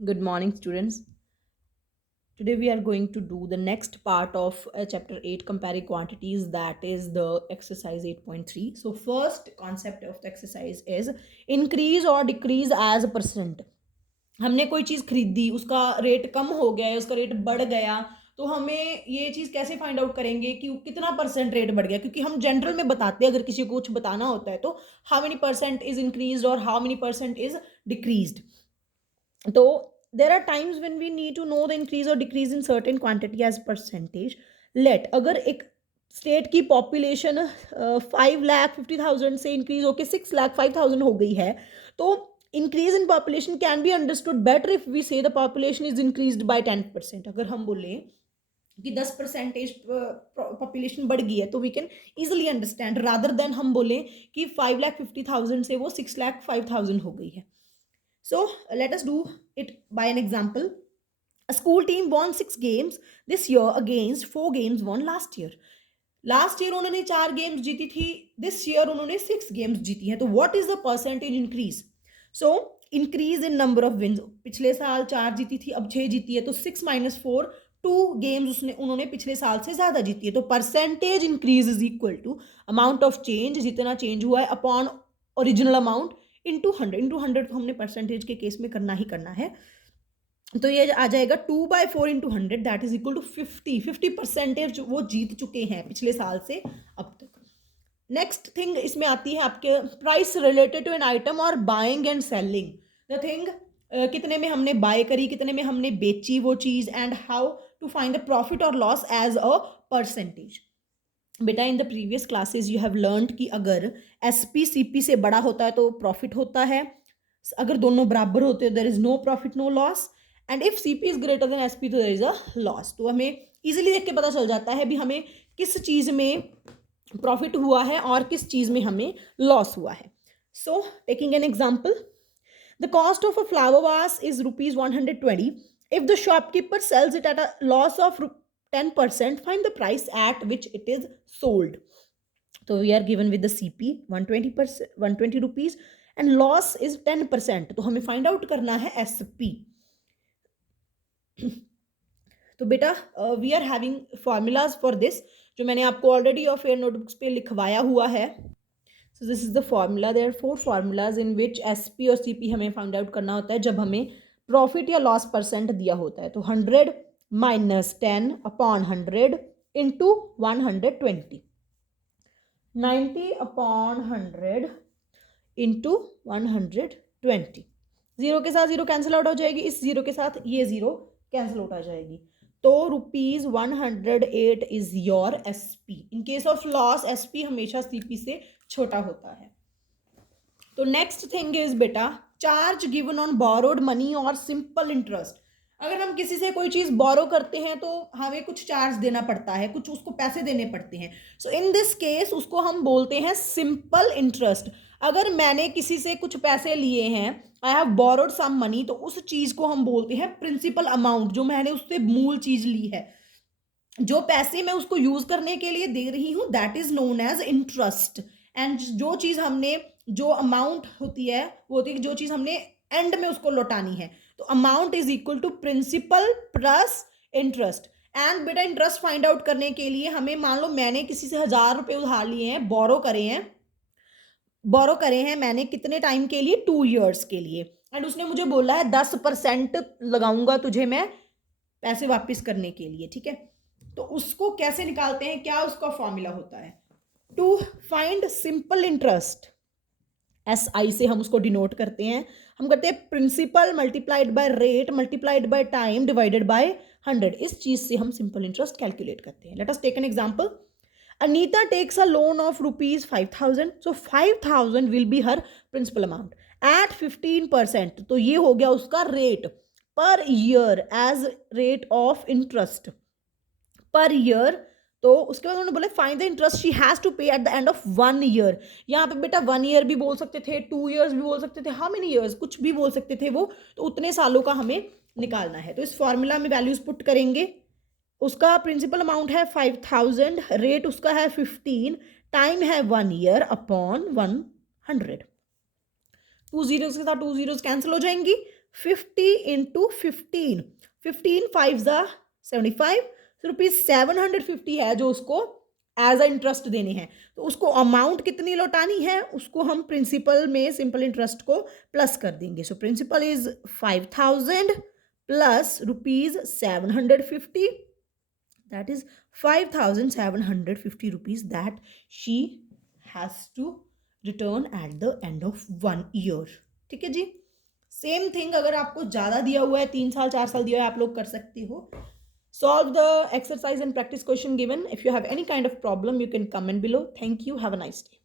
Good morning, students. Today we are going to do the next part of chapter 8 comparing quantities, that is the exercise 8.3. So first concept of the exercise is increase or decrease as a percent. हमने कोई चीज़ खरीदी, उसका rate कम हो गया है, उसका rate बढ़ गया, तो हमें ये चीज़ कैसे फाइंड आउट करेंगे कि कितना परसेंट रेट बढ़ गया, क्योंकि हम जनरल में बताते हैं अगर किसी को कुछ बताना होता है तो how many percent is increase और how many percent is decreased. तो there are times when we need to know the increase or decrease in certain quantity as percentage. Let अगर एक स्टेट की पॉपुलेशन 5,50,000 से इंक्रीज होकर 6,05,000 हो गई है, तो increase in population can be understood better if we say the population is increased by 10%. अगर हम बोले कि 10% पॉपुलेशन बढ़ गई है तो we can easily understand, rather than हम बोले कि 5,50,000 से वो 6,05,000 हो गई है. So let us do it by an example. A school team won 6 games this year against 4 games won last year. Last year उन्होंने 4 गेम्स जीती थी, दिस ईयर उन्होंने 6 गेम्स जीती हैं. तो what is the percentage increase? So increase in number of wins. पिछले साल 4 जीती थी, अब 6 जीती है, तो 6 - 4 2 गेम्स उसने उन्होंने पिछले साल से ज्यादा जीती है. तो percentage increase is equal to amount of change, जितना चेंज हुआ है, अपॉन ओरिजिनल अमाउंट इंटू 100. तो हमने परसेंटेज के केस में करना ही करना है. तो ये आ जाएगा 2/4 into 100, that is equal to 50% वो जीत चुके हैं पिछले साल से अब तक. नेक्स्ट थिंग इसमें आती है आपके price related to an item और buying and selling. The thing कितने में हमने बाय करी, कितने में हमने बेची वो चीज, and how to find the profit और लॉस एज अ परसेंटेज. बेटा in the previous classes you have learned कि अगर एसपी सीपी से बड़ा होता है तो प्रॉफिट होता है, अगर दोनों बराबर होते हैं there is no profit no loss, and if CP is greater than SP तो देयर इज अ लॉस. तो हमें इजीली देख के पता चल जाता है भी हमें किस चीज में प्रॉफिट हुआ है और किस चीज में हमें लॉस हुआ है. So taking an example, the cost of a flower vase is ₹120. If the shopkeeper sells it at a loss of 10%, find the price at which it is sold. So we are given with the CP 120%, 120 rupees, and loss is 10%. तो हमें find out करना है SP. तो बेटा we are having formulas for this, जो मैंने आपको already of your notebooks पे लिखवाया हुआ है. So this is the formula. There are 4 formulas in which SP और CP हमें फाइंड आउट करना होता है जब हमें प्रॉफिट या लॉस परसेंट दिया होता है. तो 100 minus 10 upon 100 into 120, 90 upon 100 into 120. Zero के साथ जीरो कैंसिल आउट हो जाएगी, इस जीरो के साथ ये जीरो कैंसिल आउट आ जाएगी. तो ₹108 is your SP. In case of loss SP हमेशा CP से छोटा होता है. तो नेक्स्ट थिंग इज बेटा charge given on borrowed money और सिंपल इंटरेस्ट. अगर हम किसी से कोई चीज बोरो करते हैं तो हमें कुछ चार्ज देना पड़ता है, कुछ उसको पैसे देने पड़ते हैं. सो इन दिस केस उसको हम बोलते हैं सिंपल इंटरेस्ट. अगर मैंने किसी से कुछ पैसे लिए हैं, I have borrowed some money, तो उस चीज को हम बोलते हैं प्रिंसिपल अमाउंट, जो मैंने उससे मूल चीज ली है, जो पैसे मैं उसको यूज करने के लिए दे रही हूं, that is known as interest. And जो चीज हमने, जो अमाउंट होती है वो होती है जो चीज हमने एंड में उसको लौटानी है. तो amount is equal to principal plus interest. And बेटा इंटरेस्ट फाइंड आउट करने के लिए हमें, मान लो मैंने किसी से 1,000 रुपए उधार लिए हैं, बोरो करे हैं मैंने कितने टाइम के लिए, 2 years के लिए, एंड उसने मुझे बोला है 10% लगाऊंगा तुझे मैं पैसे वापस करने के लिए. ठीक है, तो उसको कैसे निकालते हैं, क्या उसका फॉर्मूला होता है? To find simple interest, SI से हम उसको डिनोट करते हैं. हम करते हैं principal multiplied by rate multiplied by time divided by 100. इस चीज से हम सिंपल इंटरेस्ट कैलकुलेट करते हैं. Let us take an example. Anita takes a loan of ₹5,000. So 5,000 will be her principal amount at 15%. तो ये हो गया उसका rate per year as rate of interest per year. तो उसके बाद उन्होंने बोला find the interest she has to pay at the end of 1 year. यहाँ पे बेटा 1 year भी बोल सकते थे, 2 years भी बोल सकते थे, हाउ मेनी ईयर्स कुछ भी बोल सकते थे वो. तो उतने सालों का हमें निकालना है. तो इस फॉर्मूला में वैल्यूज पुट करेंगे. उसका प्रिंसिपल अमाउंट है 5,000, रेट उसका है 15, टाइम है 1 year अपॉन 100. 2 zeros के साथ 2 zeros कैंसिल हो जाएंगी, 50 इंटू 15, 15 5 ज़ा 75, तो ₹750 है जो उसको एज अ इंटरेस्ट देने हैं। तो उसको अमाउंट कितनी लौटानी है, उसको हम प्रिंसिपल में सिंपल इंटरेस्ट को प्लस कर देंगे। So principal is 5000 plus ₹750, that is 5750 rupees that she has to return at the end of 1 year। ठीक है जी। सेम थिंग अगर आपको ज़्यादा दिया हुआ है, 3 साल 4 साल दिया है, आप लोग कर सकते हो। Solve the exercise and practice question given. If you have any kind of problem, you can comment below. Thank you. Have a nice day.